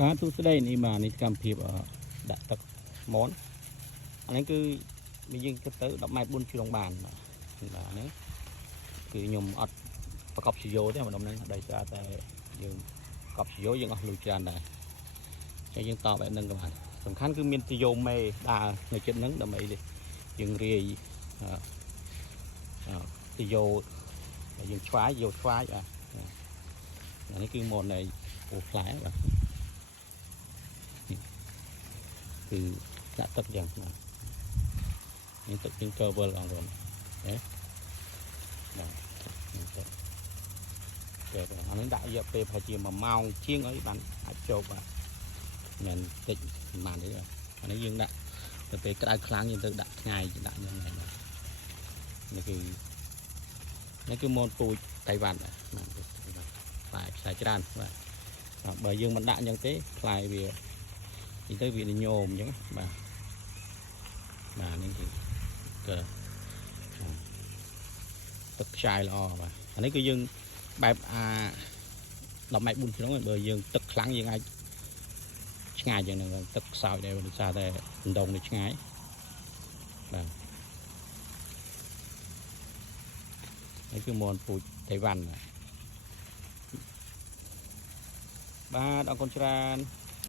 បាទទូស្ដីនេះបាទនេះកម្មភាពដាក់ទឹកមនអានេះគឺយើងគិតទៅ10ម៉ែត្រ4ជ្រុងបានបាទនេះគឺខ្ញុំអត់ប្រកបជាយោទេម្ដងហ្នឹងដោយសារតែយើងប្រកបជាយោយើងអស់លុយច្រើនដែរចឹងយើងតបបែបហ្នឹងក៏បានសំខាន់គឺមានទយោមេដើរនៅចិត្តហ្នឹងដើម្បីយើងរាយទយោយើងឆ្វាយយកឆ្វាយបាទអានេះគឺមកនៃពូផ្លែបាទគឺដាក់ទឹកយ៉ាងណានេះទឹកពីកើវលអងរួមណាបាទទៅអានេះដាក់រយៈពេលប្រហែលជា1ម៉ោងជាងអីបានអាចចូលបាទមិនតិចប្រហែលនេះអានេះយើងដាក់ទៅពេលក្តៅខ្លាំងយើងទៅដាក់ថ្ងៃដាក់យ៉ាងណានេះគឺមនពូជតៃវ៉ាន់បាទផ្លែខ្សែច្រើនបាទបើយើងមិនដាក់អញ្ចឹងទេផ្លែវានេះទៅវាញោមអញ្ចឹងបាទនេះគឺទឹកខ្ចាយល្អបាទអានេះគឺយើងបែប10ម៉ែត្រ4ជ្រុងបើយើងទឹកខ្លាំងយើងអាចឆ្ងាយយ៉ាងហ្នឹងទឹកខ្សោយដែរដោយសារតែដងនេះឆ្ងាយបាទនេះគឺមនពូជតៃវ៉ាន់បាទអរគុណច្រើន